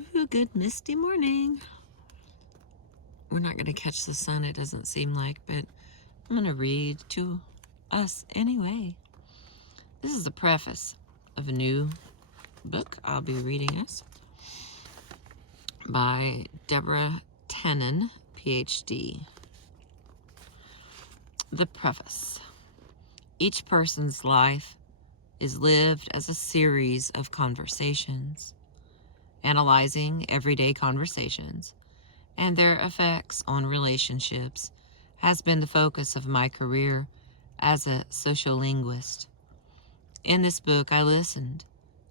Ooh, good misty morning. We're not going to catch the sun, it doesn't seem like, but I'm going to read to us anyway. This is the preface of a new book I'll be reading us by Deborah Tannen, PhD. The preface. Each person's life is lived as a series of conversations. Analyzing everyday conversations and their effects on relationships has been the focus of my career as a sociolinguist. In this book, I listened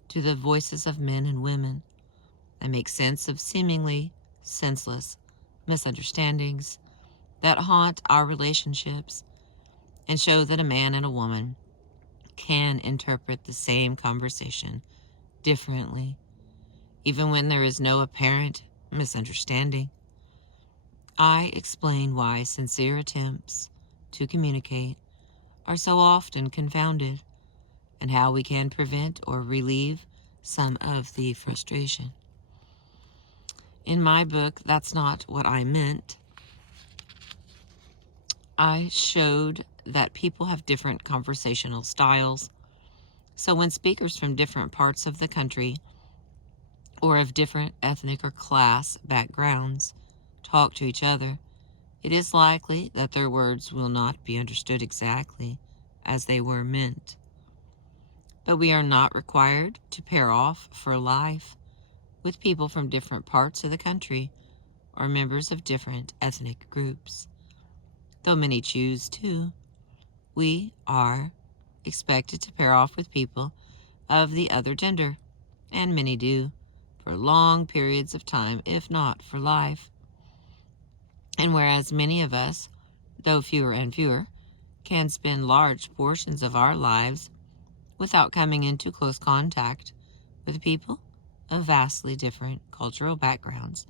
to the voices of men and women and make sense of seemingly senseless misunderstandings that haunt our relationships and show that a man and a woman can interpret the same conversation differently, even when there is no apparent misunderstanding. I explain why sincere attempts to communicate are so often confounded and how we can prevent or relieve some of the frustration. In my book, That's Not What I Meant, I showed that people have different conversational styles. So when speakers from different parts of the country or of different ethnic or class backgrounds talk to each other, it is likely that their words will not be understood exactly as they were meant. But we are not required to pair off for life with people from different parts of the country or members of different ethnic groups. Though many choose to, we are expected to pair off with people of the other gender, and many do, for long periods of time, if not for life. And whereas many of us, though fewer and fewer, can spend large portions of our lives without coming into close contact with people of vastly different cultural backgrounds,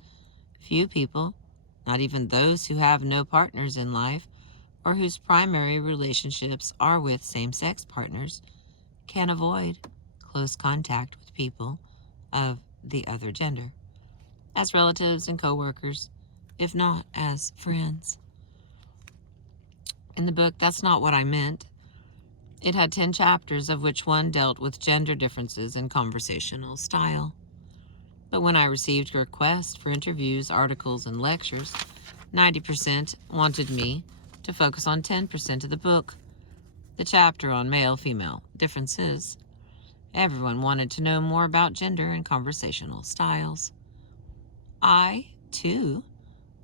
few people, not even those who have no partners in life or whose primary relationships are with same-sex partners, can avoid close contact with people of the other gender, as relatives and co-workers, if not as friends. In the book, That's Not What I Meant, it had 10 chapters, of which one dealt with gender differences in conversational style. But when I received requests for interviews, articles, and lectures, 90% wanted me to focus on 10% of the book, the chapter on male-female differences. Everyone wanted to know more about gender and conversational styles. I, too,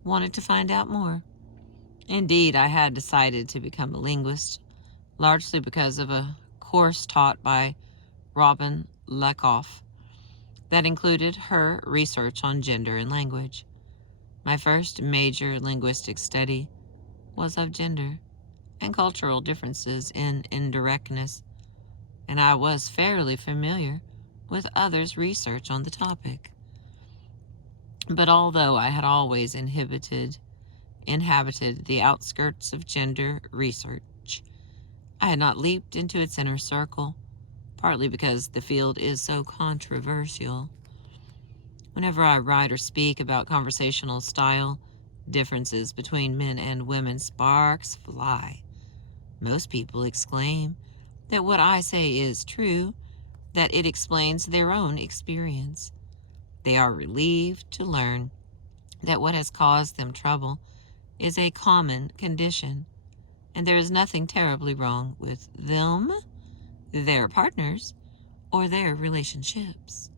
wanted to find out more. Indeed, I had decided to become a linguist, largely because of a course taught by Robin Lakoff that included her research on gender and language. My first major linguistic study was of gender and cultural differences in indirectness, and I was fairly familiar with others' research on the topic. But although I had always inhabited the outskirts of gender research, I had not leaped into its inner circle, partly because the field is so controversial. Whenever I write or speak about conversational style differences between men and women, sparks fly. Most people exclaim that what I say is true, that it explains their own experience. They are relieved to learn that what has caused them trouble is a common condition, and there is nothing terribly wrong with them, their partners, or their relationships.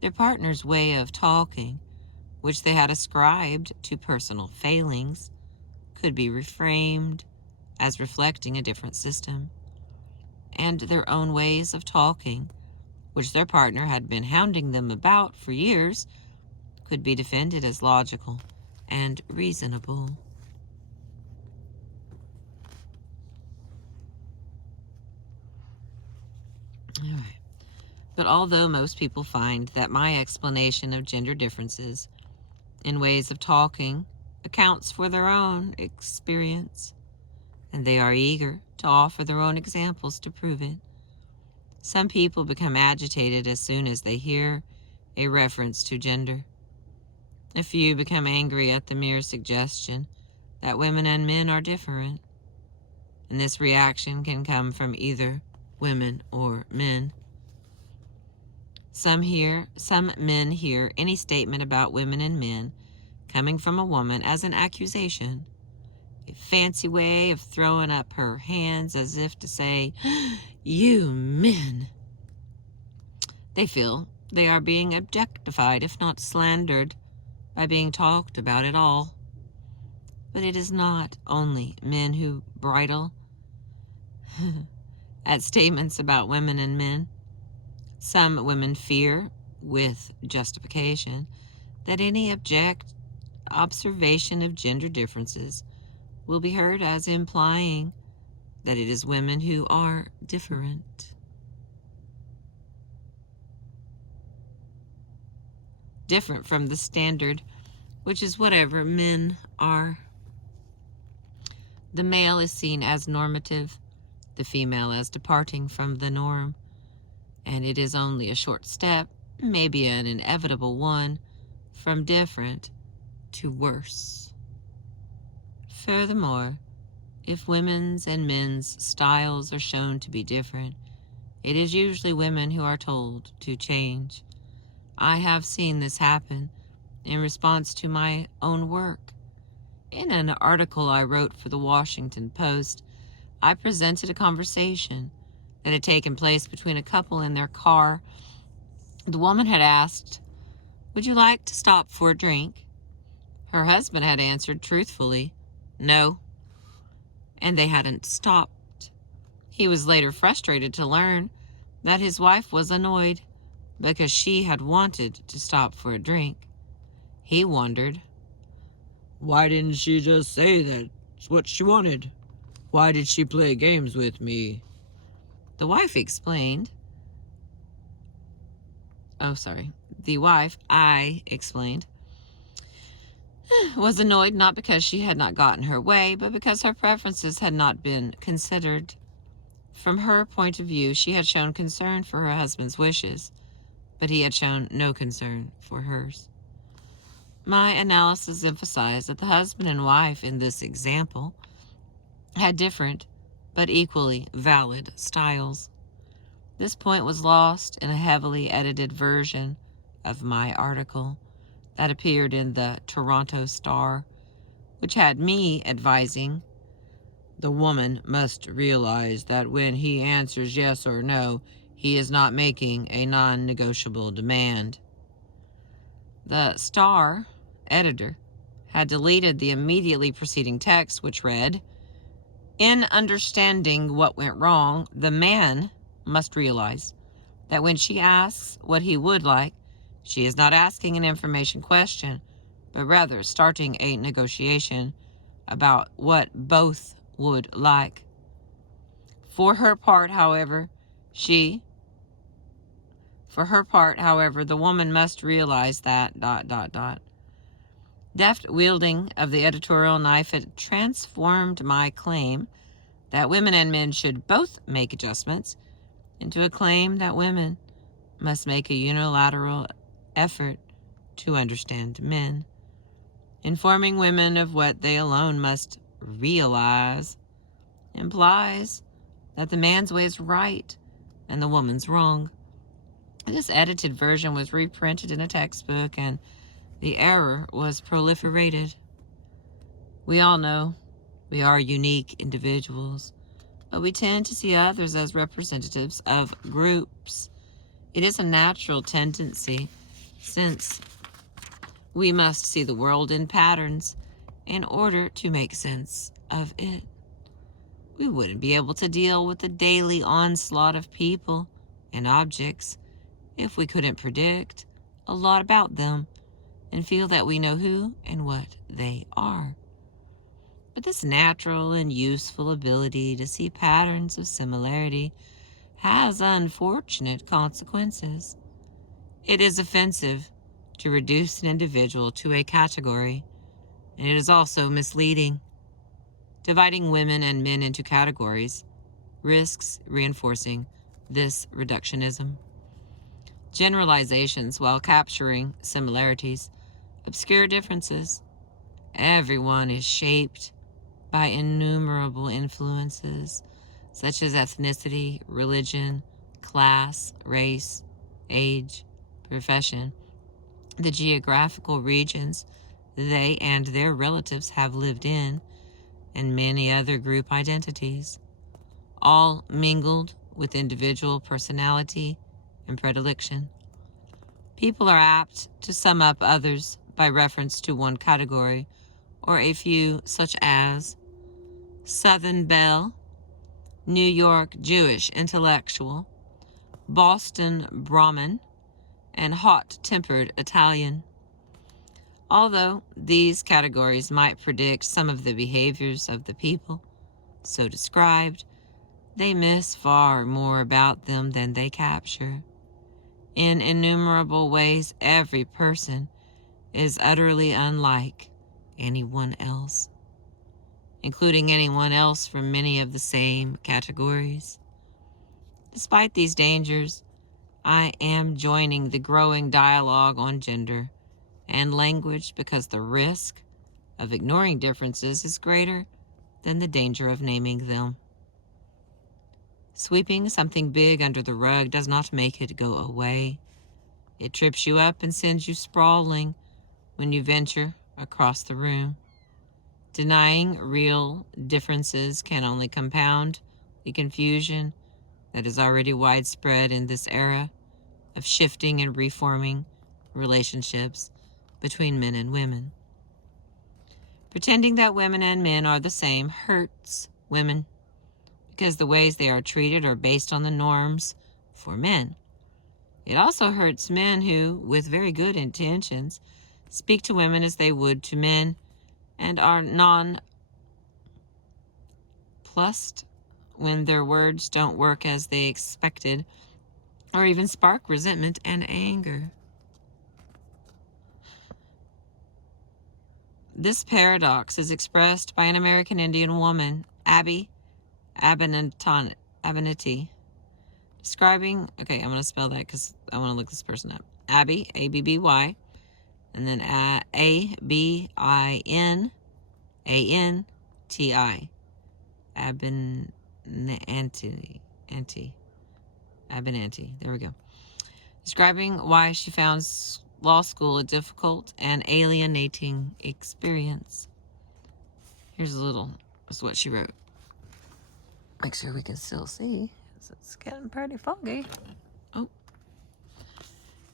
Their partner's way of talking, which they had ascribed to personal failings, could be reframed as reflecting a different system, and their own ways of talking, which their partner had been hounding them about for years, could be defended as logical and reasonable. All right. But although most people find that my explanation of gender differences in ways of talking accounts for their own experience, and they are eager to offer their own examples to prove it, some people become agitated as soon as they hear a reference to gender. A few become angry at the mere suggestion that women and men are different, and this reaction can come from either women or men. Some men hear any statement about women and men coming from a woman as an accusation, a fancy way of throwing up her hands as if to say, "You men." They feel they are being objectified, if not slandered, by being talked about at all. But it is not only men who bridle at statements about women and men. Some women fear, with justification, that any observation of gender differences will be heard as implying that it is women who are different. Different from the standard, which is whatever men are. The male is seen as normative, the female as departing from the norm, and it is only a short step, maybe an inevitable one, from different to worse. Furthermore, if women's and men's styles are shown to be different, it is usually women who are told to change. I have seen this happen in response to my own work. In an article I wrote for the Washington Post, I presented a conversation that had taken place between a couple in their car. The woman had asked, "Would you like to stop for a drink?" Her husband had answered truthfully, "No," and they hadn't stopped. He was later frustrated to learn that his wife was annoyed because she had wanted to stop for a drink. He wondered, "Why didn't she just say that's what she wanted? Why did she play games with me?" The wife explained, I explained, was annoyed not because she had not gotten her way, but because her preferences had not been considered. From her point of view, she had shown concern for her husband's wishes, but he had shown no concern for hers. My analysis emphasized that the husband and wife in this example had different but equally valid styles. This point was lost in a heavily edited version of my article that appeared in the Toronto Star, which had me advising, "The woman must realize that when he answers yes or no, he is not making a non-negotiable demand." The Star editor had deleted the immediately preceding text, which read, "In understanding what went wrong, the man must realize that when she asks what he would like, she is not asking an information question, but rather starting a negotiation about what both would like. For her part, however, the woman must realize that, Deft wielding of the editorial knife had transformed my claim that women and men should both make adjustments into a claim that women must make a unilateral effort to understand men. Informing women of what they alone must realize implies that the man's way is right and the woman's wrong. This edited version was reprinted in a textbook, and the error was proliferated. We all know we are unique individuals, but we tend to see others as representatives of groups. It is a natural tendency, since we must see the world in patterns in order to make sense of it. We wouldn't be able to deal with the daily onslaught of people and objects if we couldn't predict a lot about them and feel that we know who and what they are. But this natural and useful ability to see patterns of similarity has unfortunate consequences. It is offensive to reduce an individual to a category, and it is also misleading. Dividing women and men into categories risks reinforcing this reductionism. Generalizations, while capturing similarities, obscure differences. Everyone is shaped by innumerable influences, such as ethnicity, religion, class, race, age, profession, the geographical regions they and their relatives have lived in, and many other group identities, all mingled with individual personality and predilection. People are apt to sum up others by reference to one category or a few, such as Southern Belle, New York Jewish intellectual, Boston Brahmin, and hot-tempered Italian. Although these categories might predict some of the behaviors of the people so described, they miss far more about them than they capture. In innumerable ways, every person is utterly unlike anyone else, including anyone else from many of the same categories. Despite these dangers, I am joining the growing dialogue on gender and language because the risk of ignoring differences is greater than the danger of naming them. Sweeping something big under the rug does not make it go away. It trips you up and sends you sprawling when you venture across the room. Denying real differences can only compound the confusion that is already widespread in this era of shifting and reforming relationships between men and women. Pretending that women and men are the same hurts women because the ways they are treated are based on the norms for men. It also hurts men who, with very good intentions, speak to women as they would to men and are nonplussed when their words don't work as they expected or even spark resentment and anger. This paradox is expressed by an American Indian woman, Abby Abinati, describing, okay, I'm going to spell that because I want to look this person up. Abby, A-B-B-Y, and then A-B-I-N-A-N-T-I. Abinanti. There we go. Describing why she found law school a difficult and alienating experience. Here's what she wrote. Make sure we can still see, because it's getting pretty foggy. Oh.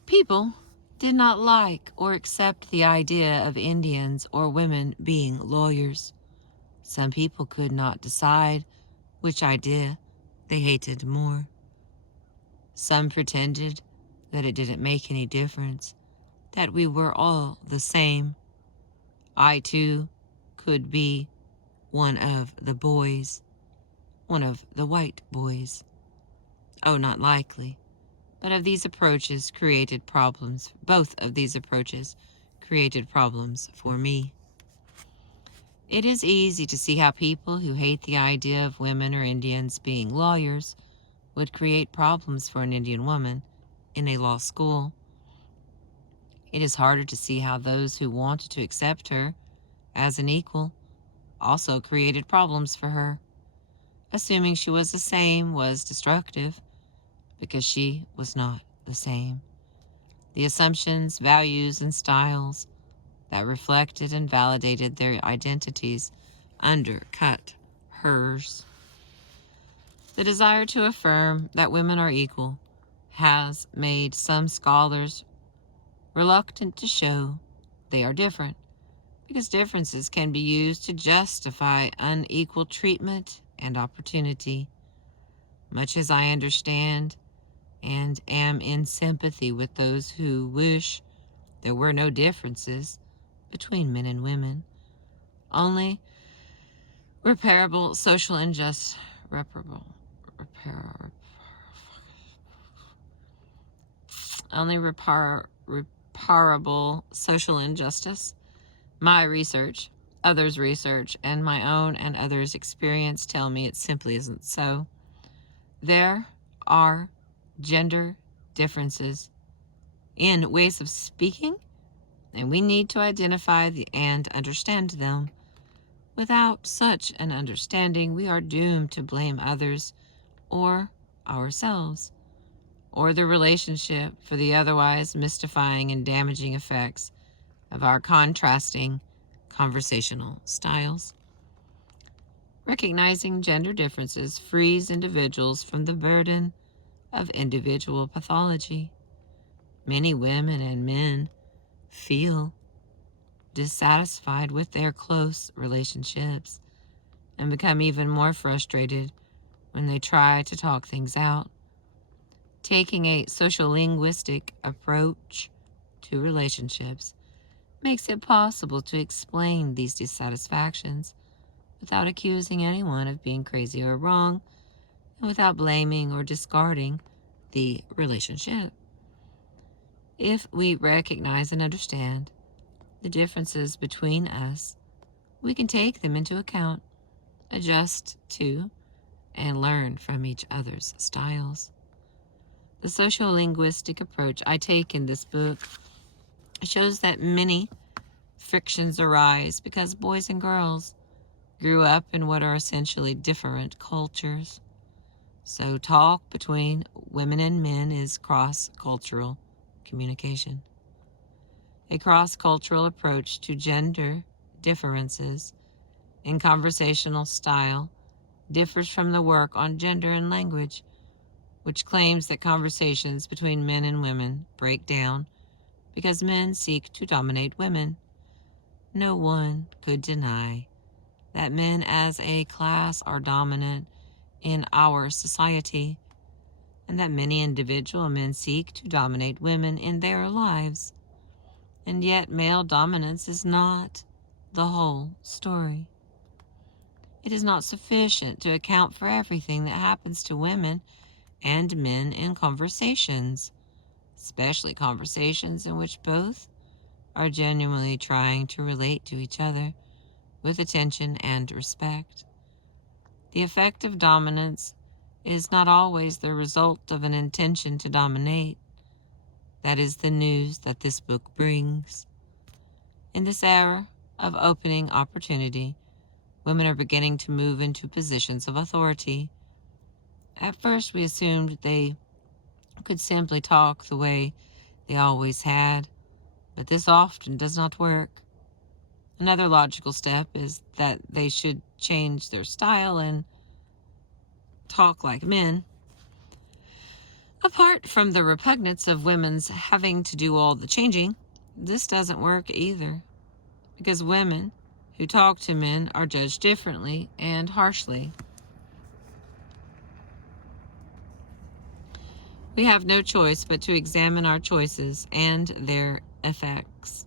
People did not like or accept the idea of Indians or women being lawyers. Some people could not decide which idea they hated more. Some pretended that it didn't make any difference, that we were all the same. I, too, could be one of the boys, one of the white boys. Oh, not likely. But of these approaches created problems. Both of these approaches created problems for me. It is easy to see how people who hate the idea of women or Indians being lawyers would create problems for an Indian woman in a law school. It is harder to see how those who wanted to accept her as an equal also created problems for her. Assuming she was the same was destructive because she was not the same. The assumptions, values, and styles that reflected and validated their identities undercut hers. The desire to affirm that women are equal has made some scholars reluctant to show they are different, because differences can be used to justify unequal treatment and opportunity. Much as I understand and am in sympathy with those who wish there were no differences between men and women, only reparable social injustice, reparable social injustice, my research, others' research, and my own and others' experience tell me it simply isn't so. There are gender differences in ways of speaking, and we need to identify and understand them. Without such an understanding, we are doomed to blame others or ourselves or the relationship for the otherwise mystifying and damaging effects of our contrasting conversational styles. Recognizing gender differences frees individuals from the burden of individual pathology. Many women and men feel dissatisfied with their close relationships and become even more frustrated when they try to talk things out. Taking a sociolinguistic approach to relationships makes it possible to explain these dissatisfactions without accusing anyone of being crazy or wrong, and without blaming or discarding the relationship. If we recognize and understand the differences between us, we can take them into account, adjust to, and learn from each other's styles. The sociolinguistic approach I take in this book shows that many frictions arise because boys and girls grew up in what are essentially different cultures. So talk between women and men is cross-cultural communication. A cross-cultural approach to gender differences in conversational style differs from the work on gender and language, which claims that conversations between men and women break down because men seek to dominate women. No one could deny that men as a class are dominant in our society, and that many individual men seek to dominate women in their lives. And yet male dominance is not the whole story. It is not sufficient to account for everything that happens to women and men in conversations, especially conversations in which both are genuinely trying to relate to each other with attention and respect. The effect of dominance is not always the result of an intention to dominate. That is the news that this book brings. In this era of opening opportunity, women are beginning to move into positions of authority. At first, we assumed they could simply talk the way they always had, but this often does not work. Another logical step is that they should change their style and talk like men. Apart from the repugnance of women's having to do all the changing, this doesn't work either, because women who talk to men are judged differently and harshly. We have no choice but to examine our choices and their effects.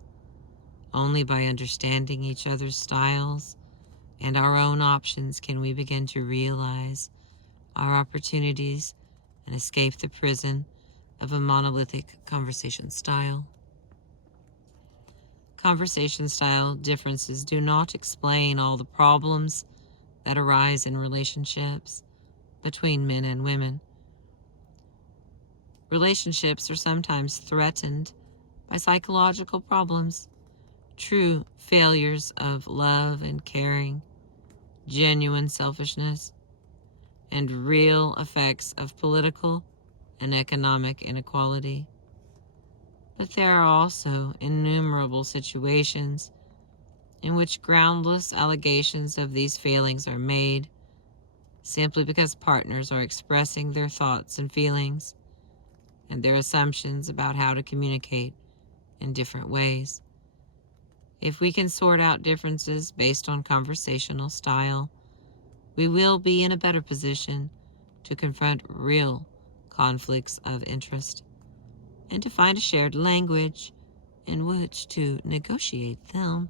Only by understanding each other's styles and our own options can we begin to realize our opportunities and escape the prison of a monolithic conversation style. Conversation style differences do not explain all the problems that arise in relationships between men and women. Relationships are sometimes threatened by psychological problems, true failures of love and caring, genuine selfishness, and real effects of political and economic inequality. But there are also innumerable situations in which groundless allegations of these failings are made simply because partners are expressing their thoughts and feelings and their assumptions about how to communicate in different ways. If we can sort out differences based on conversational style, we will be in a better position to confront real conflicts of interest and to find a shared language in which to negotiate them.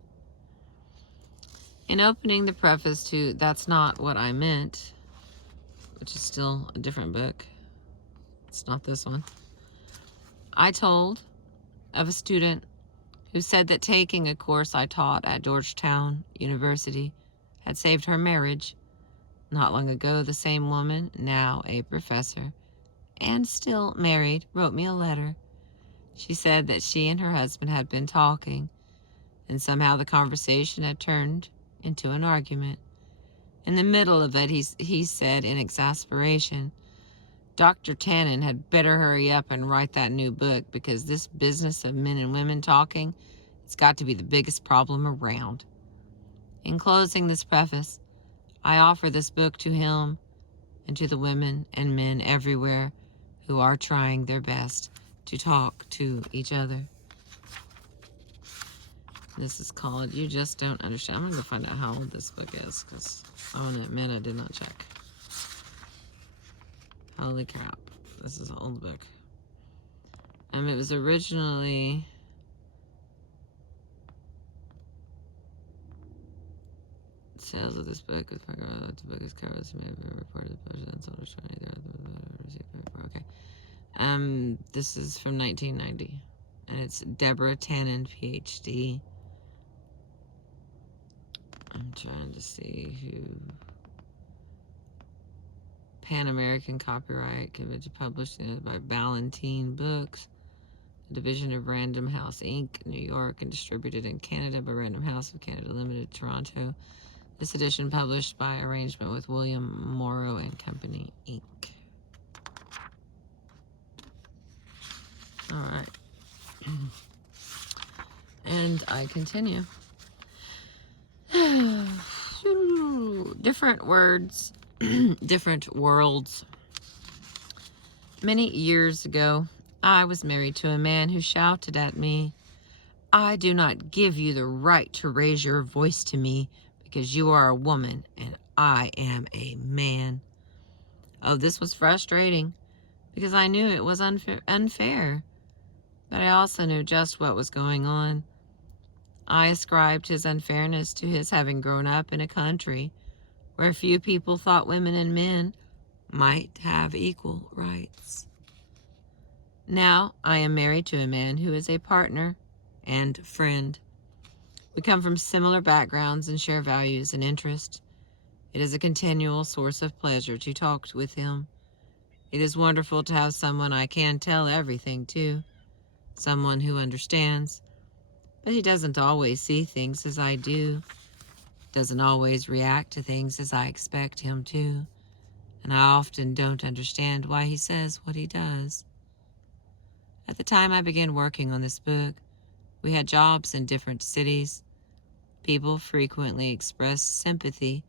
In opening the preface to That's Not What I Meant, which is still a different book, it's not this one, I told of a student who said that taking a course I taught at Georgetown University had saved her marriage. Not long ago, the same woman, now a professor and still married, wrote me a letter She said that she and her husband had been talking, and somehow the conversation had turned into an argument. In the middle of it, he said in exasperation, Dr. Tannen had better hurry up and write that new book, because this business of men and women talking, it's got to be the biggest problem around. In closing this preface, I offer this book to him and to the women and men everywhere who are trying their best to talk to each other. This is called You Just Don't Understand. I'm going to go find out how old this book is, because I want to admit I did not check. Holy crap. This is an old book. It was originally... Sales of this book with the book is covered. May have been reported published on okay. This is from 1990, and it's Deborah Tannen, PhD. I'm trying to see who. Pan American Copyright Convention, published by Ballantine Books, a division of Random House Inc., New York, and distributed in Canada by Random House of Canada Limited, Toronto. This edition published by arrangement with William Morrow and Company, Inc. All right. And I continue. Different words, different worlds. Many years ago, I was married to a man who shouted at me, I do not give you the right to raise your voice to me because you are a woman and I am a man. Oh, this was frustrating because I knew it was unfair, but I also knew just what was going on. I ascribed his unfairness to his having grown up in a country where few people thought women and men might have equal rights. Now I am married to a man who is a partner and friend. We come from similar backgrounds and share values and interests. It is a continual source of pleasure to talk with him. It is wonderful to have someone I can tell everything to, someone who understands, but he doesn't always see things as I do, doesn't always react to things as I expect him to, and I often don't understand why he says what he does. At the time I began working on this book, we had jobs in different cities. People frequently expressed sympathy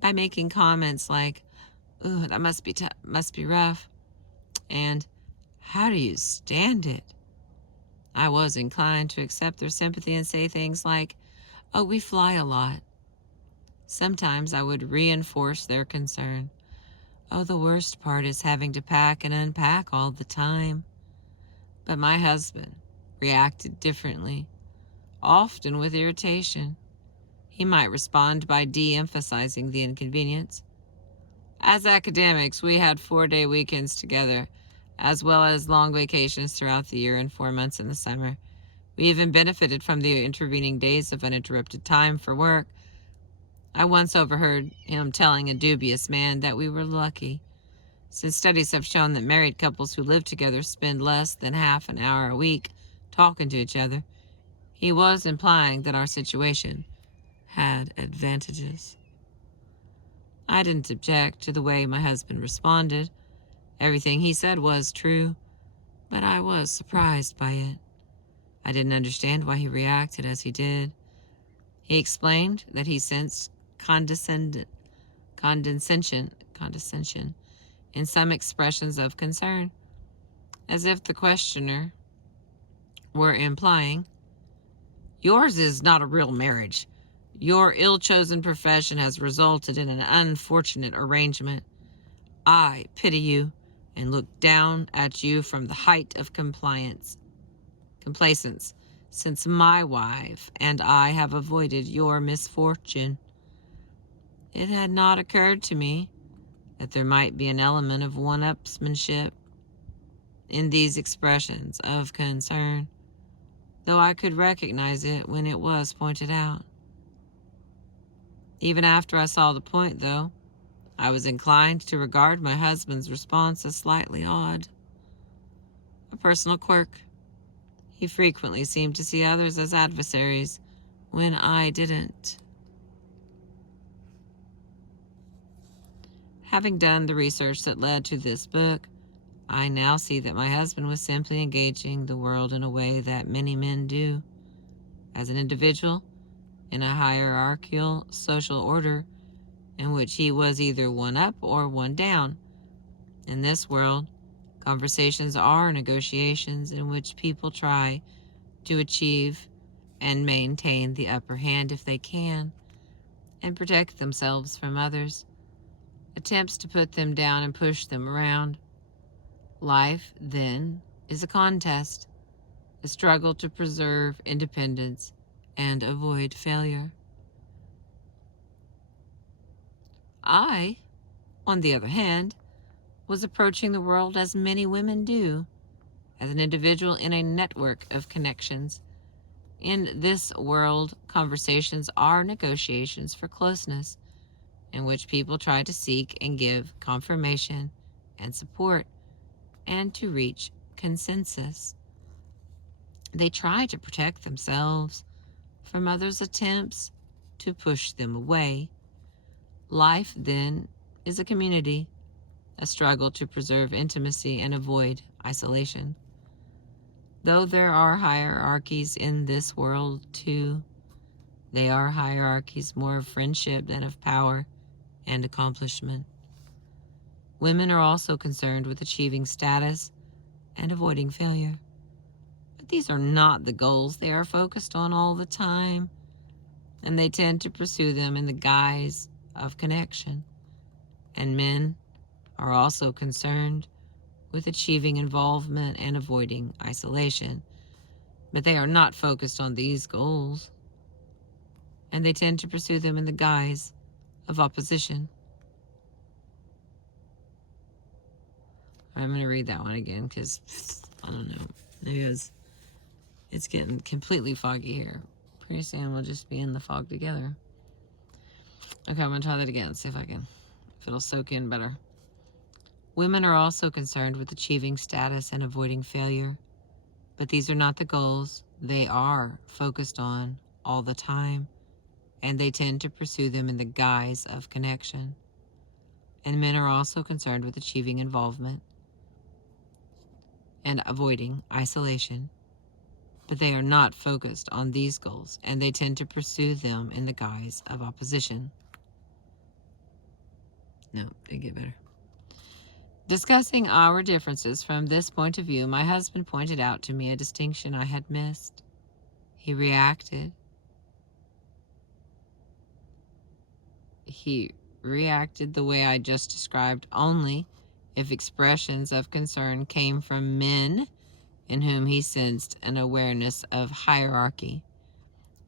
by making comments like, "Ooh, that must be rough," and "How do you stand it?" I was inclined to accept their sympathy and say things like, "Oh, we fly a lot." Sometimes I would reinforce their concern. "Oh, the worst part is having to pack and unpack all the time." But my husband reacted differently, often with irritation. He might respond by de-emphasizing the inconvenience. As academics, we had 4-day weekends together, as well as long vacations throughout the year and 4 months in the summer. We even benefited from the intervening days of uninterrupted time for work. I once overheard him telling a dubious man that we were lucky, since studies have shown that married couples who live together spend less than half an hour a week talking to each other. He was implying that our situation had advantages. I didn't object to the way my husband responded. Everything he said was true, but I was surprised by it. I didn't understand why he reacted as he did. He explained that he sensed condescension in some expressions of concern, as if the questioner were implying, "Yours is not a real marriage. Your ill-chosen profession has resulted in an unfortunate arrangement. I pity you and look down at you from the height of complacence, since my wife and I have avoided your misfortune." It had not occurred to me that there might be an element of one-upsmanship in these expressions of concern, though I could recognize it when it was pointed out. Even after I saw the point, though, I was inclined to regard my husband's response as slightly odd. A personal quirk, He frequently seemed to see others as adversaries when I didn't. Having done the research that led to this book, I now see that my husband was simply engaging the world in a way that many men do. As an individual, in a hierarchical social order in which he was either one up or one down. In this world, conversations are negotiations in which people try to achieve and maintain the upper hand if they can, and protect themselves from others. Attempts to put them down and push them around. Life, then, is a contest, a struggle to preserve independence and avoid failure. I, on the other hand, was approaching the world as many women do, as an individual in a network of connections. In this world, conversations are negotiations for closeness, in which people try to seek and give confirmation and support, and to reach consensus. They try to protect themselves from others' attempts to push them away. Life, then, is a community, a struggle to preserve intimacy and avoid isolation. Though there are hierarchies in this world, too, they are hierarchies more of friendship than of power and accomplishment. Women are also concerned with achieving status and avoiding failure. But these are not the goals they are focused on all the time, and they tend to pursue them in the guise of connection. And men are also concerned with achieving involvement and avoiding isolation, but they are not focused on these goals, and they tend to pursue them in the guise of opposition. I'm going to read that one again because, I don't know, maybe it's getting completely foggy here. Pretty soon we'll just be in the fog together. Okay, I'm going to try that again, see if it'll soak in better. Women are also concerned with achieving status and avoiding failure, but these are not the goals they are focused on all the time, and they tend to pursue them in the guise of connection. And men are also concerned with achieving involvement and avoiding isolation, but they are not focused on these goals, and they tend to pursue them in the guise of opposition. No, it get better. Discussing our differences from this point of view, my husband pointed out to me a distinction I had missed. He reacted the way I just described only if expressions of concern came from men in whom he sensed an awareness of hierarchy.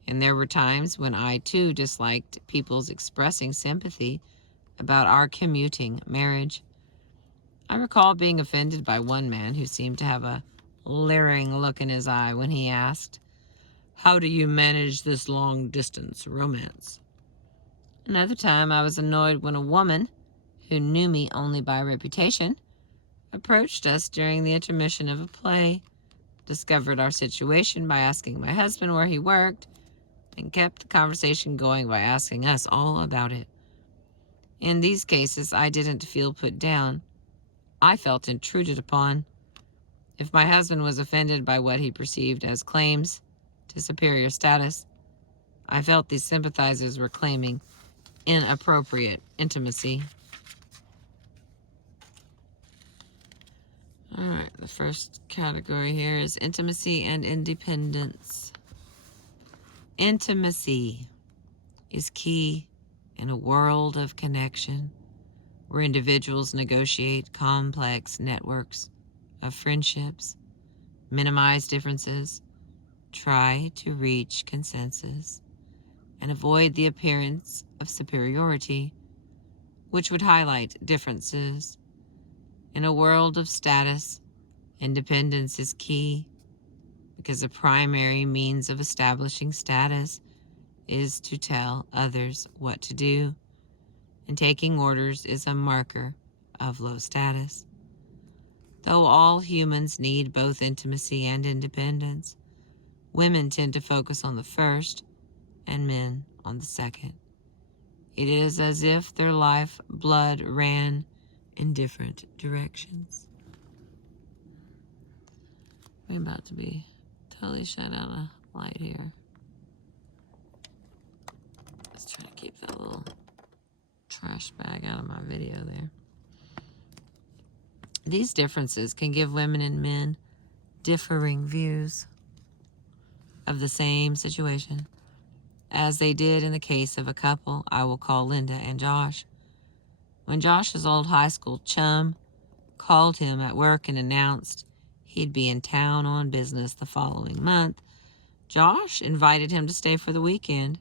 And there were times when I too disliked people's expressing sympathy about our commuting marriage. I recall being offended by one man who seemed to have a leering look in his eye when he asked, "How do you manage this long-distance romance?" Another time I was annoyed when a woman, who knew me only by reputation, approached us during the intermission of a play, discovered our situation by asking my husband where he worked, and kept the conversation going by asking us all about it. In these cases, I didn't feel put down. I felt intruded upon. If my husband was offended by what he perceived as claims to superior status, I felt these sympathizers were claiming inappropriate intimacy. All right, the first category here is intimacy and independence. Intimacy is key in a world of connection where individuals negotiate complex networks of friendships, minimize differences, try to reach consensus, and avoid the appearance of superiority, which would highlight differences. In a world of status, independence is key because the primary means of establishing status is to tell others what to do, and taking orders is a marker of low status. Though all humans need both intimacy and independence, Women tend to focus on the first, and men on the second. It is as if their life blood ran in different directions. We're about to be totally shut out of light here. Let's try to keep that little trash bag out of my video there. These differences can give women and men differing views of the same situation, as they did in the case of a couple I will call Linda and Josh. When Josh's old high school chum called him at work and announced he'd be in town on business the following month, Josh invited him to stay for the weekend.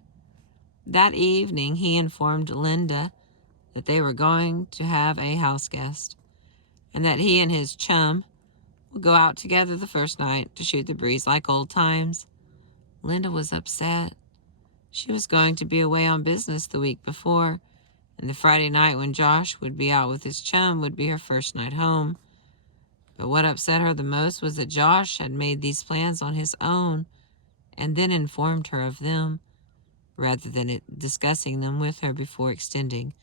That evening, he informed Linda that they were going to have a house guest, and that he and his chum would go out together the first night to shoot the breeze like old times. Linda was upset. She was going to be away on business the week before, and the Friday night when Josh would be out with his chum would be her first night home. But what upset her the most was that Josh had made these plans on his own and then informed her of them, rather than discussing them with her before extending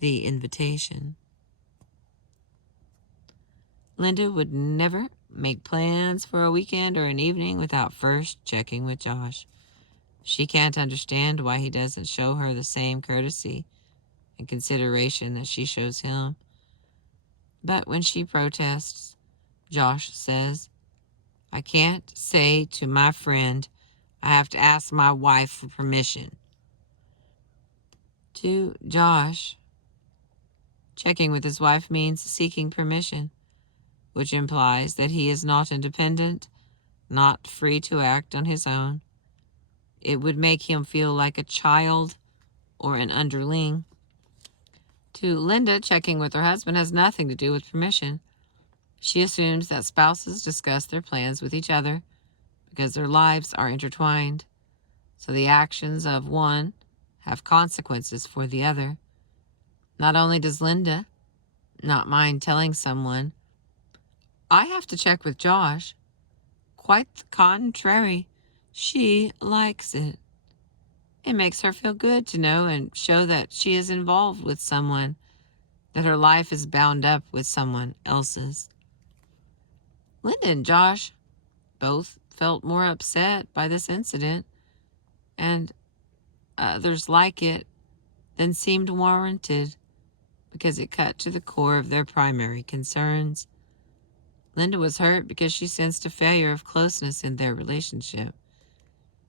the invitation. Linda would never make plans for a weekend or an evening without first checking with Josh. She can't understand why he doesn't show her the same courtesy and consideration that she shows him. But when she protests, Josh says, "I can't say to my friend, I have to ask my wife for permission." To Josh, checking with his wife means seeking permission, which implies that he is not independent, not free to act on his own. It would make him feel like a child or an underling. To Linda, checking with her husband has nothing to do with permission. She assumes that spouses discuss their plans with each other because their lives are intertwined, so the actions of one have consequences for the other. Not only does Linda not mind telling someone, "I have to check with Josh," quite the contrary, she likes it. It makes her feel good to know and show that she is involved with someone, that her life is bound up with someone else's. Linda and Josh both felt more upset by this incident, and others like it, than seemed warranted, because it cut to the core of their primary concerns. Linda was hurt because she sensed a failure of closeness in their relationship.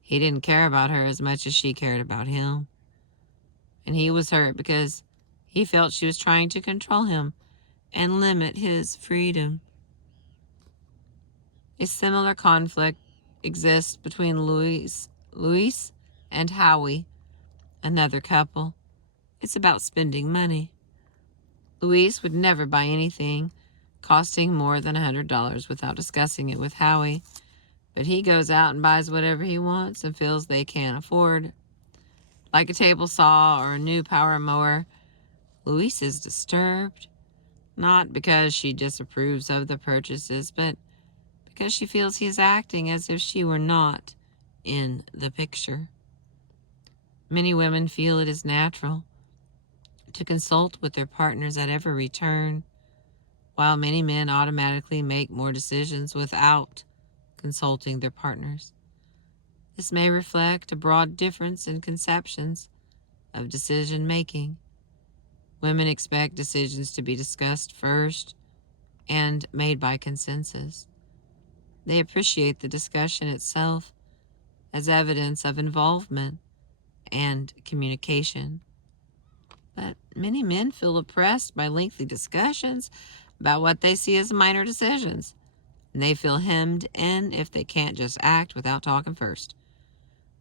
He didn't care about her as much as she cared about him. And he was hurt because he felt she was trying to control him and limit his freedom. A similar conflict exists between Luis and Howie, another couple. It's about spending money. Luis would never buy anything costing more than $100 without discussing it with Howie, but he goes out and buys whatever he wants and feels they can't afford. Like a table saw or a new power mower, Luis is disturbed, not because she disapproves of the purchases, but because she feels he is acting as if she were not in the picture. Many women feel it is natural to consult with their partners at every turn, while many men automatically make more decisions without consulting their partners. This may reflect a broad difference in conceptions of decision-making. Women expect decisions to be discussed first and made by consensus. They appreciate the discussion itself as evidence of involvement and communication. But many men feel oppressed by lengthy discussions about what they see as minor decisions, and they feel hemmed in if they can't just act without talking first.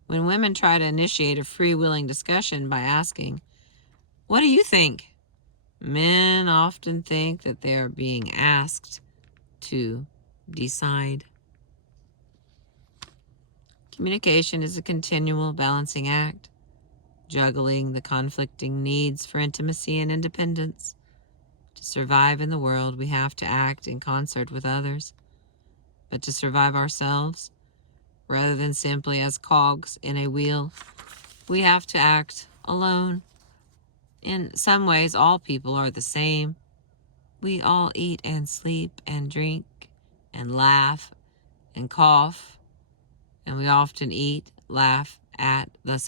When women try to initiate a free-willing discussion by asking, "What do you think?" men often think that they are being asked to decide. Communication is a continual balancing act, juggling the conflicting needs for intimacy and independence. To survive in the world, we have to act in concert with others. But to survive ourselves, rather than simply as cogs in a wheel. We have to act alone. In some ways, all people are the same. We all eat and sleep and drink and laugh and cough, and we often eat and laugh at the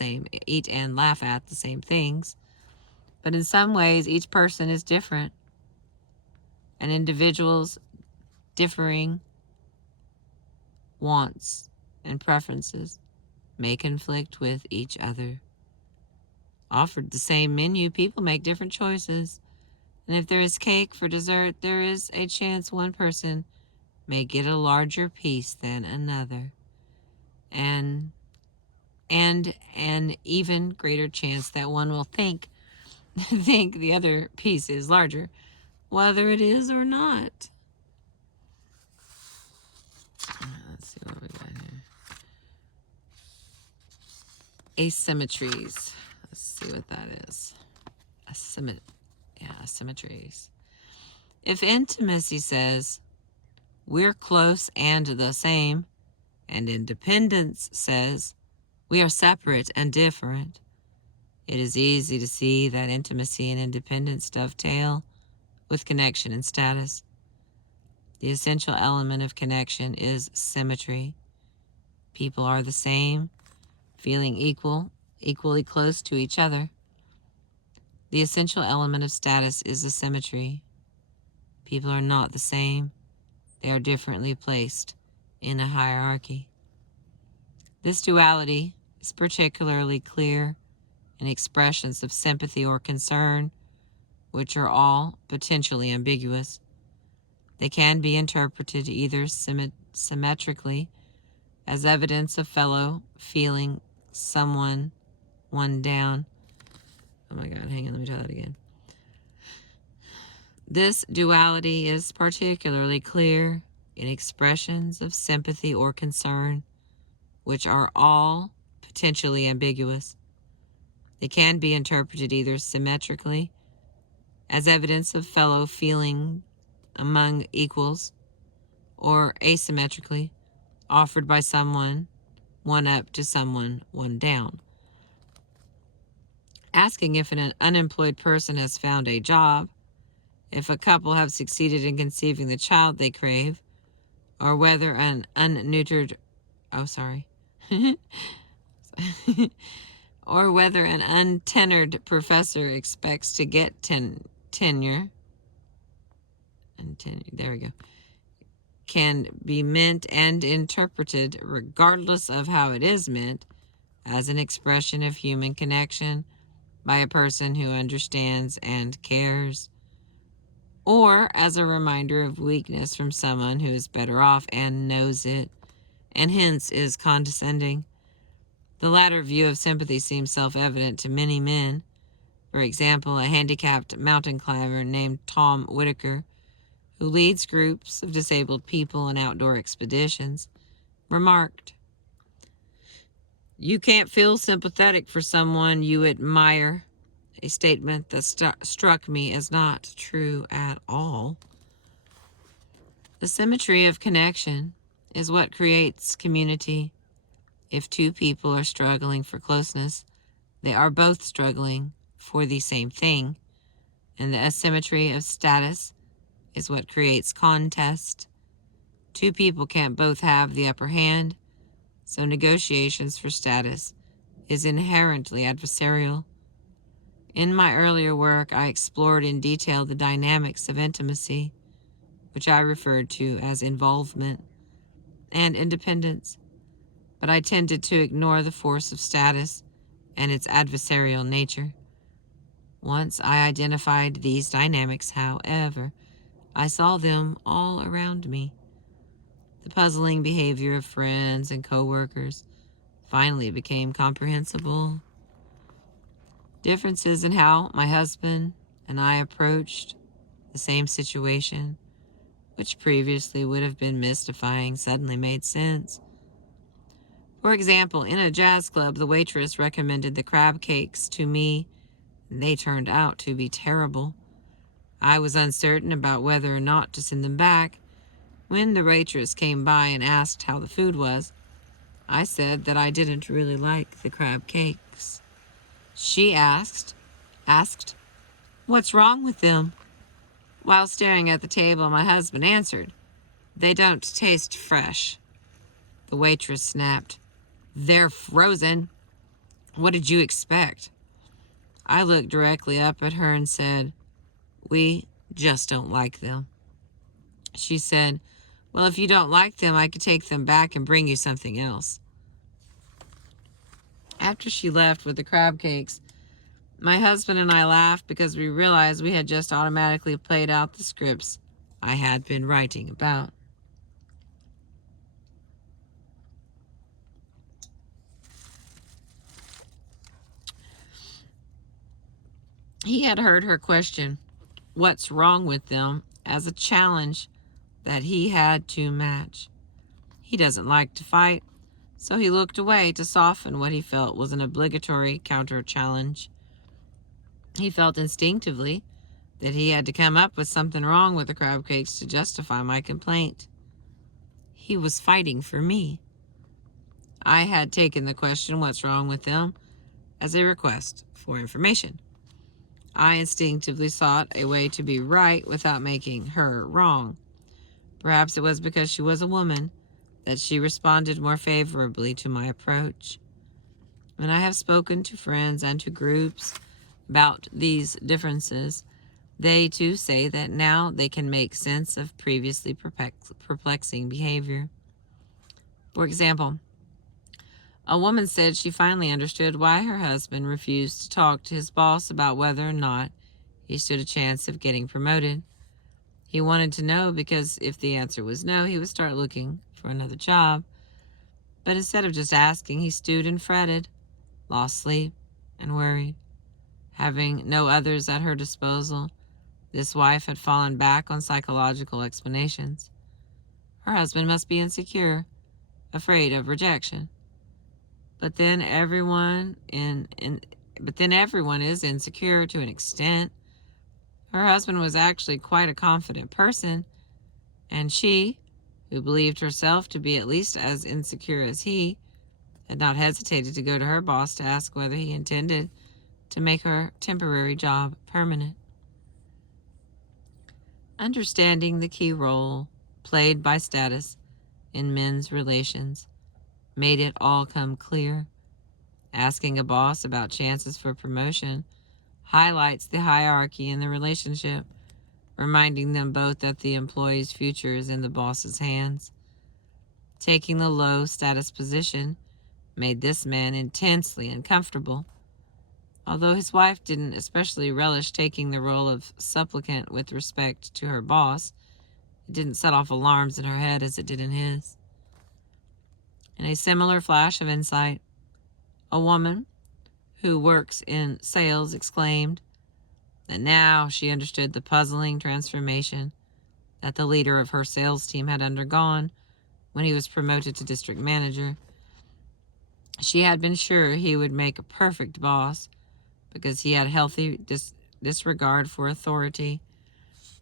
same things. But in some ways, each person is different, and individuals' differing wants and preferences may conflict with each other. Offered the same menu, people make different choices. And if there is cake for dessert, there is a chance one person may get a larger piece than another. And an even greater chance that one will think the other piece is larger, whether it is or not. Let's see what we got here. Asymmetries. Let's see what that is. Asymmetries. If intimacy says we're close and the same, and independence says we are separate and different, it is easy to see that intimacy and independence dovetail with connection and status. The essential element of connection is symmetry. People are the same, feeling equally close to each other. The essential element of status is asymmetry. People are not the same. They are differently placed in a hierarchy. This duality is particularly clear in expressions of sympathy or concern, which are all potentially ambiguous. They can be interpreted either symmetrically as evidence of fellow feeling someone one down. Oh my God, hang on, let me try that again. This duality is particularly clear in expressions of sympathy or concern, which are all potentially ambiguous. They can be interpreted either symmetrically as evidence of fellow feeling among equals, or asymmetrically, offered by someone one up to someone one down. Asking if an unemployed person has found a job, if a couple have succeeded in conceiving the child they crave, or whether an or whether an untenured professor expects to get tenure, there we go, can be meant and interpreted, regardless of how it is meant, as an expression of human connection by a person who understands and cares, or as a reminder of weakness from someone who is better off and knows it, and hence is condescending. The latter view of sympathy seems self-evident to many men. For example, a handicapped mountain climber named Tom Whitaker, who leads groups of disabled people on outdoor expeditions, remarked, "You can't feel sympathetic for someone you admire," a statement that struck me as not true at all. The symmetry of connection is what creates community. If two people are struggling for closeness, they are both struggling for the same thing, and the asymmetry of status is what creates contest. Two people can't both have the upper hand, so negotiations for status is inherently adversarial. In my earlier work, I explored in detail the dynamics of intimacy, which I referred to as involvement, and independence, but I tended to ignore the force of status and its adversarial nature. Once I identified these dynamics, however, I saw them all around me. The puzzling behavior of friends and coworkers finally became comprehensible. Differences in how my husband and I approached the same situation, which previously would have been mystifying, suddenly made sense. For example, in a jazz club, the waitress recommended the crab cakes to me, and they turned out to be terrible. I was uncertain about whether or not to send them back when the waitress came by and asked how the food was. I said that I didn't really like the crab cakes. She asked, "What's wrong with them?" While staring at the table, my husband answered, "They don't taste fresh." The waitress snapped, "They're frozen. What did you expect?" I looked directly up at her and said, "We just don't like them." She said, "Well, if you don't like them, I could take them back and bring you something else." After she left with the crab cakes, my husband and I laughed because we realized we had just automatically played out the scripts I had been writing about. He had heard her question, "What's wrong with them?" as a challenge that he had to match. He doesn't like to fight, so he looked away to soften what he felt was an obligatory counter-challenge. He felt instinctively that he had to come up with something wrong with the crab cakes to justify my complaint. He was fighting for me. I had taken the question, "What's wrong with them?" as a request for information. I instinctively sought a way to be right without making her wrong. Perhaps it was because she was a woman that she responded more favorably to my approach. When I have spoken to friends and to groups about these differences, they too say that now they can make sense of previously perplexing behavior. For example, a woman said she finally understood why her husband refused to talk to his boss about whether or not he stood a chance of getting promoted. He wanted to know because if the answer was no, he would start looking for another job. But instead of just asking, he stewed and fretted, lost sleep, and worried. Having no others at her disposal, this wife had fallen back on psychological explanations. Her husband must be insecure, afraid of rejection. But then everyone is insecure to an extent. Her husband was actually quite a confident person, and she, who believed herself to be at least as insecure as he, had not hesitated to go to her boss to ask whether he intended to make her temporary job permanent. Understanding the key role played by status in men's relations made it all come clear. Asking a boss about chances for promotion highlights the hierarchy in the relationship, reminding them both that the employee's future is in the boss's hands. Taking the low status position made this man intensely uncomfortable. Although his wife didn't especially relish taking the role of supplicant with respect to her boss, it didn't set off alarms in her head as it did in his. In a similar flash of insight, a woman who works in sales exclaimed that now she understood the puzzling transformation that the leader of her sales team had undergone when he was promoted to district manager. She had been sure he would make a perfect boss because he had healthy disregard for authority.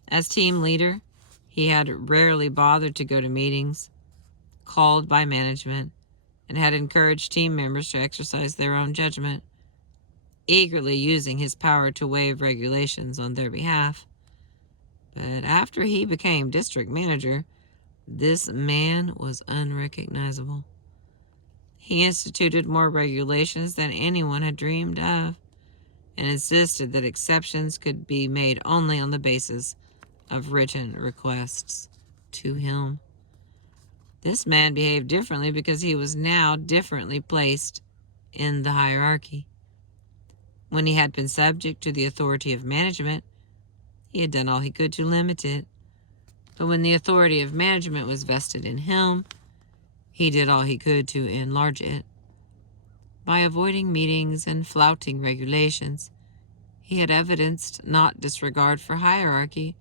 As team leader, he had rarely bothered to go to meetings called by management and had encouraged team members to exercise their own judgment, eagerly using his power to waive regulations on their behalf. But after he became district manager, this man was unrecognizable. He instituted more regulations than anyone had dreamed of, and insisted that exceptions could be made only on the basis of written requests to him. This man behaved differently because he was now differently placed in the hierarchy. When he had been subject to the authority of management, he had done all he could to limit it. But when the authority of management was vested in him, he did all he could to enlarge it. By avoiding meetings and flouting regulations, he had evidenced not disregard for hierarchy,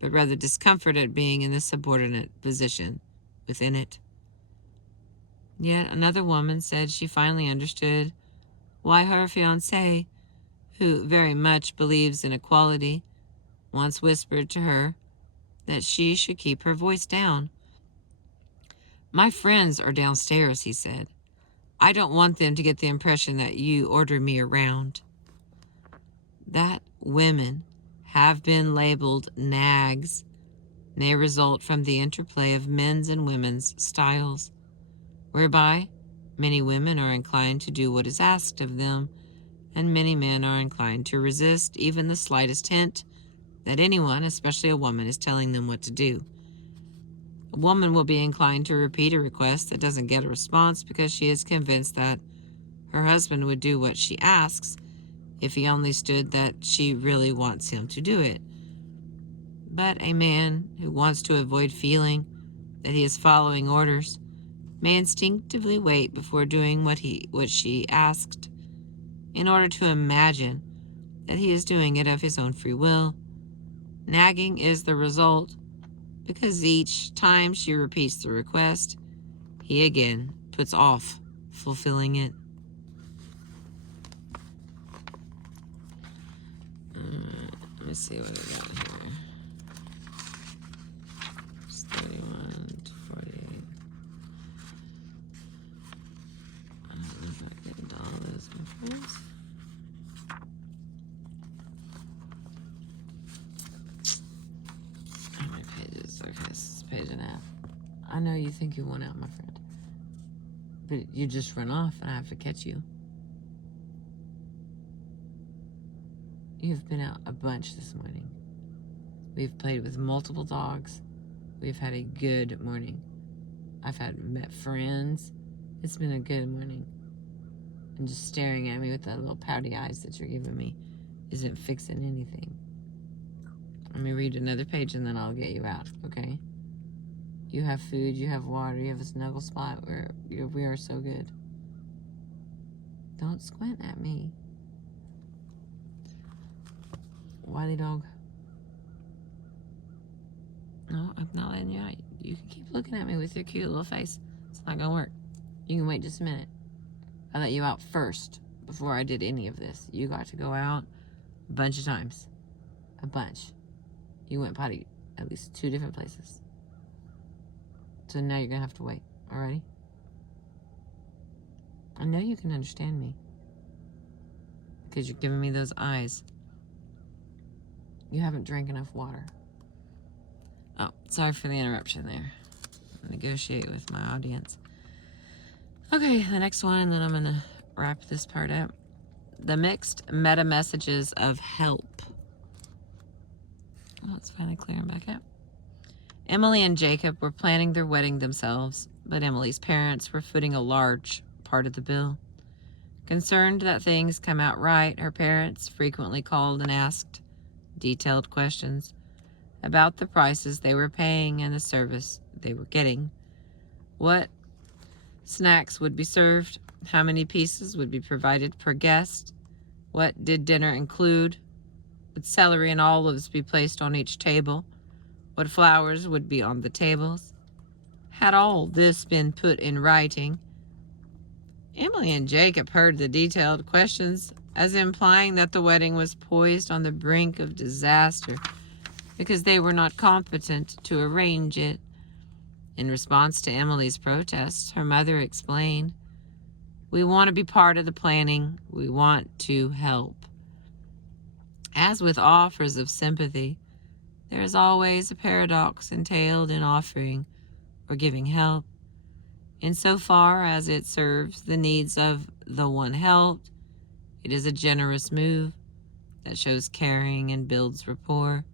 but rather discomfort at being in the subordinate position within it. Yet another woman said she finally understood why her fiancé, who very much believes in equality, once whispered to her that she should keep her voice down. "My friends are downstairs," he said. I don't want them to get the impression that you order me around. That women have been labeled nags may result from the interplay of men's and women's styles, whereby many women are inclined to do what is asked of them, and many men are inclined to resist even the slightest hint that anyone, especially a woman, is telling them what to do. A woman will be inclined to repeat a request that doesn't get a response because she is convinced that her husband would do what she asks if he only stood that she really wants him to do it. But a man who wants to avoid feeling that he is following orders may instinctively wait before doing what she asked, in order to imagine that he is doing it of his own free will. Nagging is the result, because each time she repeats the request, he again puts off fulfilling it. Let me see what I got here. It's 31 to 48. I don't know if I get into all this, my friends. How many pages? Okay, this is page and a half. I know you think you went out, my friend, but you just run off and I have to catch you. You've been out a bunch this morning. We've played with multiple dogs. We've had a good morning. I've met friends. It's been a good morning. And just staring at me with that little pouty eyes that you're giving me isn't fixing anything. Let me read another page and then I'll get you out, okay? You have food, you have water, you have a snuggle spot where we are so good. Don't squint at me. Wily dog. No, I'm not letting you out. You can keep looking at me with your cute little face. It's not gonna work. You can wait just a minute. I let you out first before I did any of this. You got to go out a bunch of times. A bunch. You went potty at least 2 different places. So now you're gonna have to wait. Alrighty? I know you can understand me, because you're giving me those eyes. You haven't drank enough water. Oh, sorry for the interruption there. Negotiate with my audience. Okay, the next one, and then I'm gonna wrap this part up. The mixed meta messages of help. Oh, it's finally clearing back up. Emily and Jacob were planning their wedding themselves, but Emily's parents were footing a large part of the bill. Concerned that things come out right, her parents frequently called and asked detailed questions about the prices they were paying and the service they were getting. What snacks would be served? How many pieces would be provided per guest? What did dinner include? Would celery and olives be placed on each table? What flowers would be on the tables? Had all this been put in writing? Emily and Jacob heard the detailed questions as implying that the wedding was poised on the brink of disaster because they were not competent to arrange it. In response to Emily's protests, her mother explained, "We want to be part of the planning. We want to help." As with offers of sympathy, there is always a paradox entailed in offering or giving help. Insofar as it serves the needs of the one helped, it is a generous move that shows caring and builds rapport.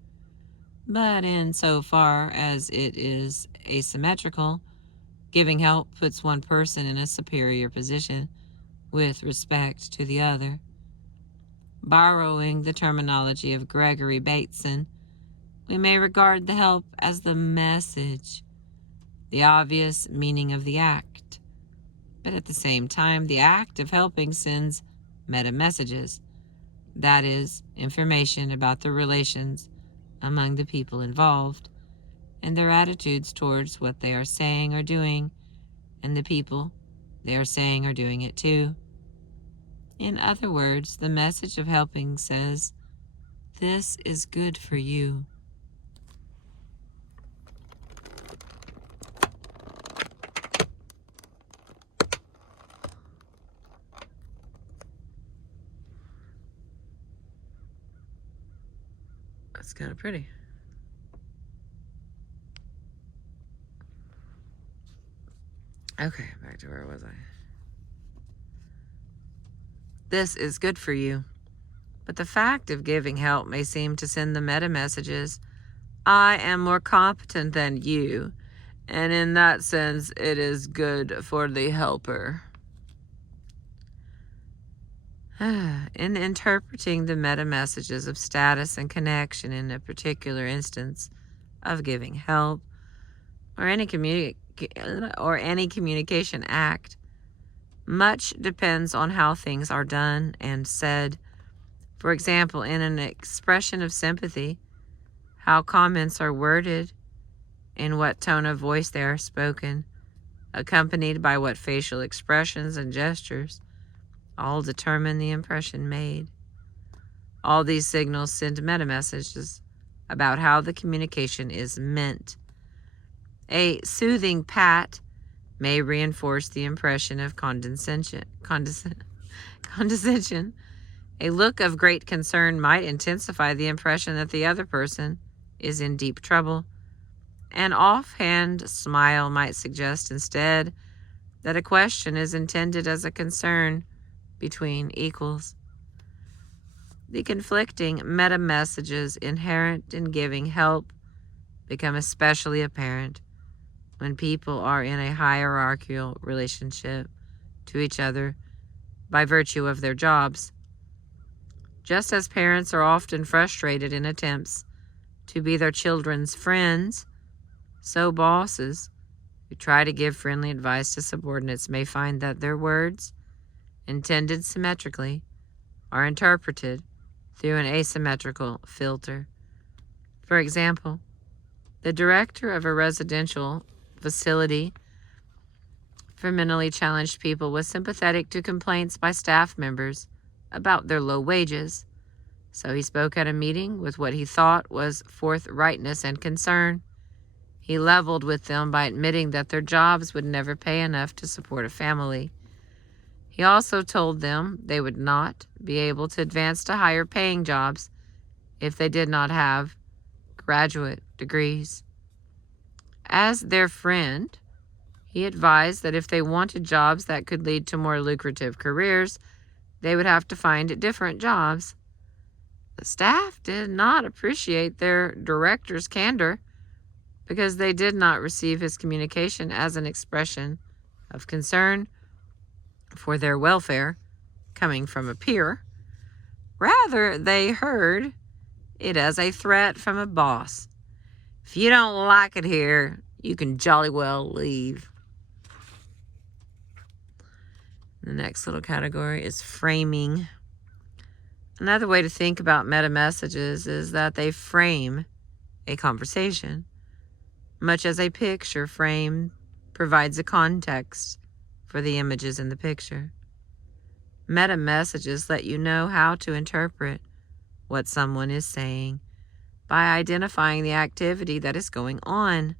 But insofar as it is asymmetrical, giving help puts one person in a superior position with respect to the other. Borrowing the terminology of Gregory Bateson, we may regard the help as the message, the obvious meaning of the act. But at the same time, the act of helping sends meta messages, that is, information about the relations among the people involved and their attitudes towards what they are saying or doing, and the people they are saying or doing it to. In other words, the message of helping says, "This is good for you." That's kind of pretty. Okay, back to where was I? This is good for you, but the fact of giving help may seem to send the meta messages, I am more competent than you, and in that sense, it is good for the helper. In interpreting the meta messages of status and connection in a particular instance of giving help, or any communication act, much depends on how things are done and said. For example, in an expression of sympathy, how comments are worded, in what tone of voice they are spoken, accompanied by what facial expressions and gestures, all determine the impression made. All these signals send meta messages about how the communication is meant. A soothing pat may reinforce the impression of condescension. A look of great concern might intensify the impression that the other person is in deep trouble. An offhand smile might suggest instead that a question is intended as a concern between equals. The conflicting meta messages inherent in giving help become especially apparent when people are in a hierarchical relationship to each other by virtue of their jobs. Just as parents are often frustrated in attempts to be their children's friends, so bosses who try to give friendly advice to subordinates may find that their words, intended symmetrically, are interpreted through an asymmetrical filter. For example, the director of a residential facility for mentally challenged people was sympathetic to complaints by staff members about their low wages, so he spoke at a meeting with what he thought was forthrightness and concern. He leveled with them by admitting that their jobs would never pay enough to support a family. He also told them they would not be able to advance to higher paying jobs if they did not have graduate degrees. As their friend, he advised that if they wanted jobs that could lead to more lucrative careers, they would have to find different jobs. The staff did not appreciate their director's candor because they did not receive his communication as an expression of concern for their welfare coming from a peer. Rather, they heard it as a threat from a boss. If you don't like it here, you can jolly well leave. The next little category is framing. Another way to think about meta messages is that they frame a conversation, much as a picture frame provides a context for the images in the picture. Meta messages let you know how to interpret what someone is saying by identifying the activity that is going on.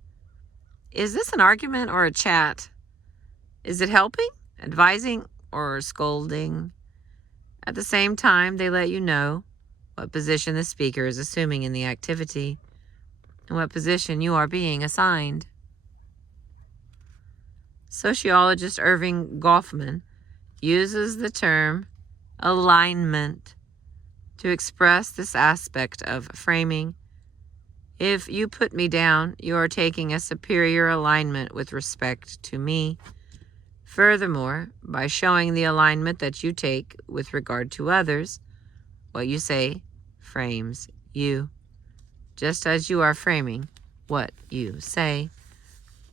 Is this an argument or a chat? Is it helping, advising, or scolding? At the same time, they let you know what position the speaker is assuming in the activity and what position you are being assigned. Sociologist Irving Goffman uses the term alignment to express this aspect of framing. If you put me down, you are taking a superior alignment with respect to me. Furthermore, by showing the alignment that you take with regard to others, what you say frames you, just as you are framing what you say.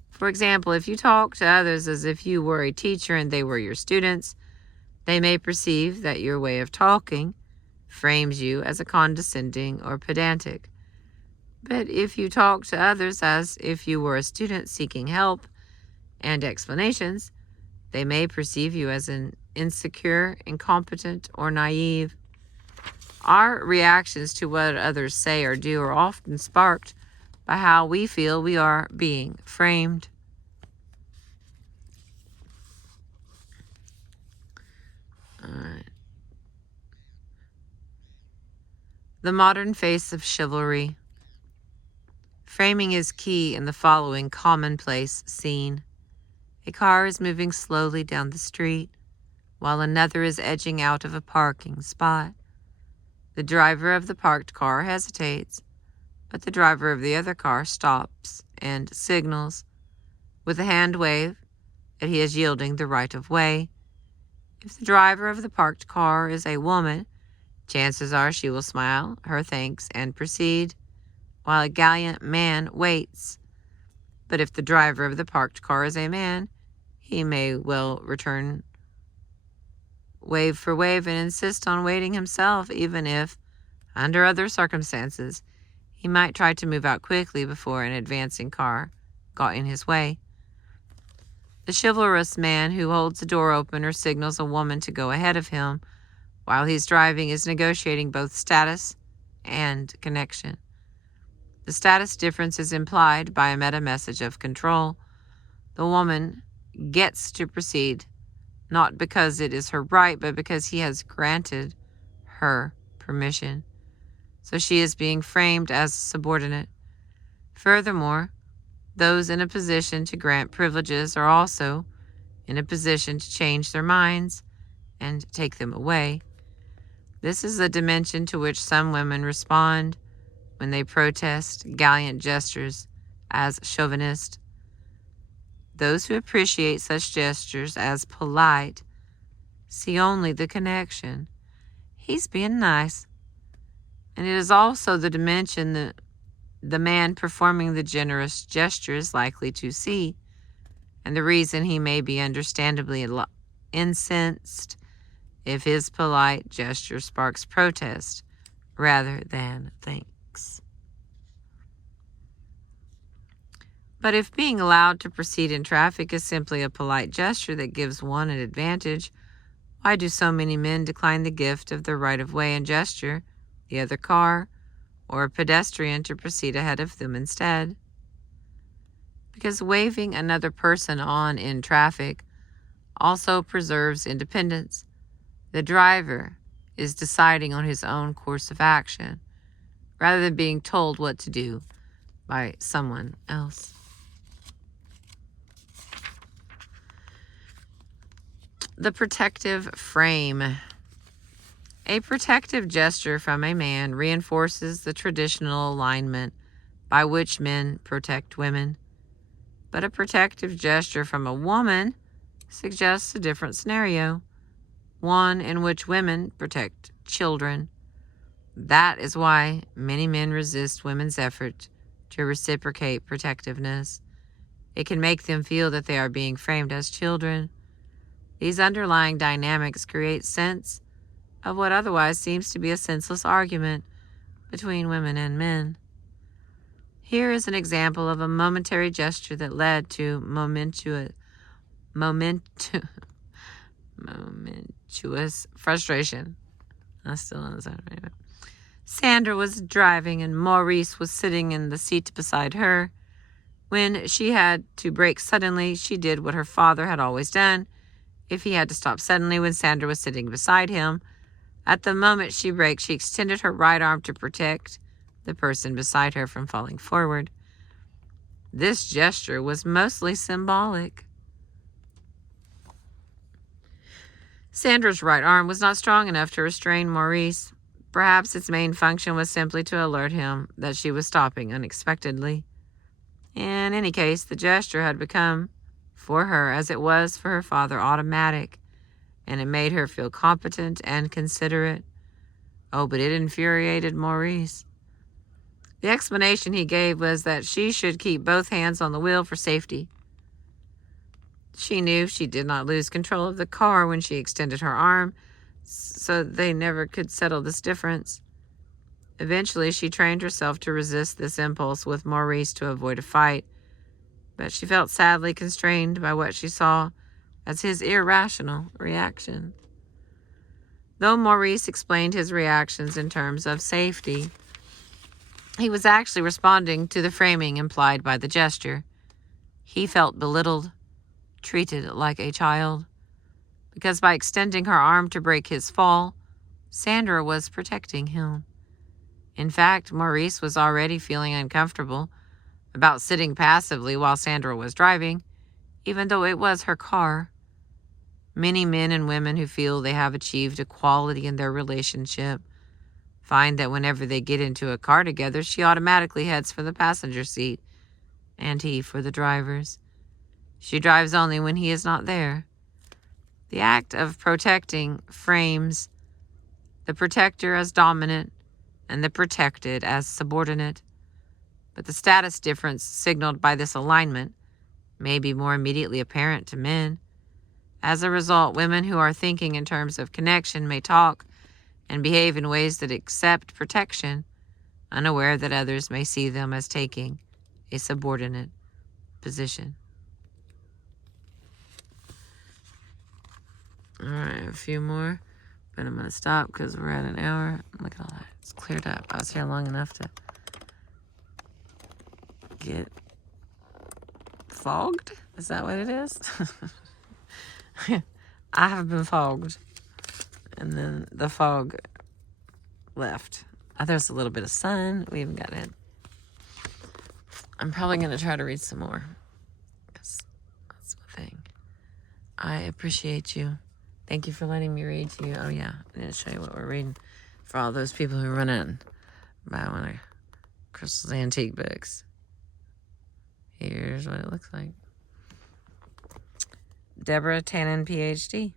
For example, if you talk to others as if you were a teacher and they were your students, they may perceive that your way of talking frames you as a condescending or pedantic. But if you talk to others as if you were a student seeking help and explanations, they may perceive you as an insecure, incompetent, or naive. Our reactions to what others say or do are often sparked by how we feel we are being framed. All right. The modern face of chivalry. Framing is key in the following commonplace scene. A car is moving slowly down the street, while another is edging out of a parking spot. The driver of the parked car hesitates, but the driver of the other car stops and signals with a hand wave that he is yielding the right of way. If the driver of the parked car is a woman, chances are she will smile her thanks and proceed, while a gallant man waits. But if the driver of the parked car is a man, he may well return wave for wave and insist on waiting himself, even if, under other circumstances, he might try to move out quickly before an advancing car got in his way. The chivalrous man who holds the door open or signals a woman to go ahead of him while he's driving is negotiating both status and connection. The status difference is implied by a meta message of control. The woman gets to proceed, not because it is her right, but because he has granted her permission. So she is being framed as subordinate. Furthermore, those in a position to grant privileges are also in a position to change their minds and take them away. This is a dimension to which some women respond when they protest gallant gestures as chauvinist. Those who appreciate such gestures as polite see only the connection. He's being nice. And it is also the dimension that the man performing the generous gesture is likely to see, and the reason he may be understandably incensed if his polite gesture sparks protest rather than thanks. But if being allowed to proceed in traffic is simply a polite gesture that gives one an advantage, why do so many men decline the gift of the right-of-way and gesture the other car or a pedestrian to proceed ahead of them instead? Because waving another person on in traffic also preserves independence. The driver is deciding on his own course of action rather than being told what to do by someone else. The protective frame. A protective gesture from a man reinforces the traditional alignment by which men protect women. But a protective gesture from a woman suggests a different scenario, one in which women protect children. That is why many men resist women's effort to reciprocate protectiveness. It can make them feel that they are being framed as children. These underlying dynamics create sense of what otherwise seems to be a senseless argument between women and men. Here is an example of a momentary gesture that led to momentous frustration. I still don't understand it. Sandra was driving and Maurice was sitting in the seat beside her. When she had to brake suddenly, she did what her father had always done. If he had to stop suddenly when Sandra was sitting beside him, at the moment she braked, she extended her right arm to protect the person beside her from falling forward. This gesture was mostly symbolic. Sandra's right arm was not strong enough to restrain Maurice. Perhaps its main function was simply to alert him that she was stopping unexpectedly. In any case, the gesture had become, for her as it was for her father, automatic, and it made her feel competent and considerate. Oh, but it infuriated Maurice. The explanation he gave was that she should keep both hands on the wheel for safety. She knew she did not lose control of the car when she extended her arm, so they never could settle this difference. Eventually, she trained herself to resist this impulse with Maurice to avoid a fight, but she felt sadly constrained by what she saw as his irrational reaction. Though Maurice explained his reactions in terms of safety, he was actually responding to the framing implied by the gesture. He felt belittled, treated like a child, because by extending her arm to break his fall, Sandra was protecting him. In fact, Maurice was already feeling uncomfortable about sitting passively while Sandra was driving, even though it was her car. Many men and women who feel they have achieved equality in their relationship find that whenever they get into a car together, she automatically heads for the passenger seat, and he for the driver's. She drives only when he is not there. The act of protecting frames the protector as dominant and the protected as subordinate. But the status difference signaled by this alignment may be more immediately apparent to men. As a result, women who are thinking in terms of connection may talk and behave in ways that accept protection, unaware that others may see them as taking a subordinate position. All right, a few more, but I'm going to stop because we're at an hour. Look at all that. It's cleared up. I was here long enough to get fogged. Is that what it is? I have been fogged. And then the fog left. There's a little bit of sun. We haven't got it. I'm probably going to try to read some more, because that's my thing. I appreciate you. Thank you for letting me read to you. Oh, yeah. I'm going to show you what we're reading for all those people who run in buy one of Crystal's antique books. Here's what it looks like. Deborah Tannen, PhD.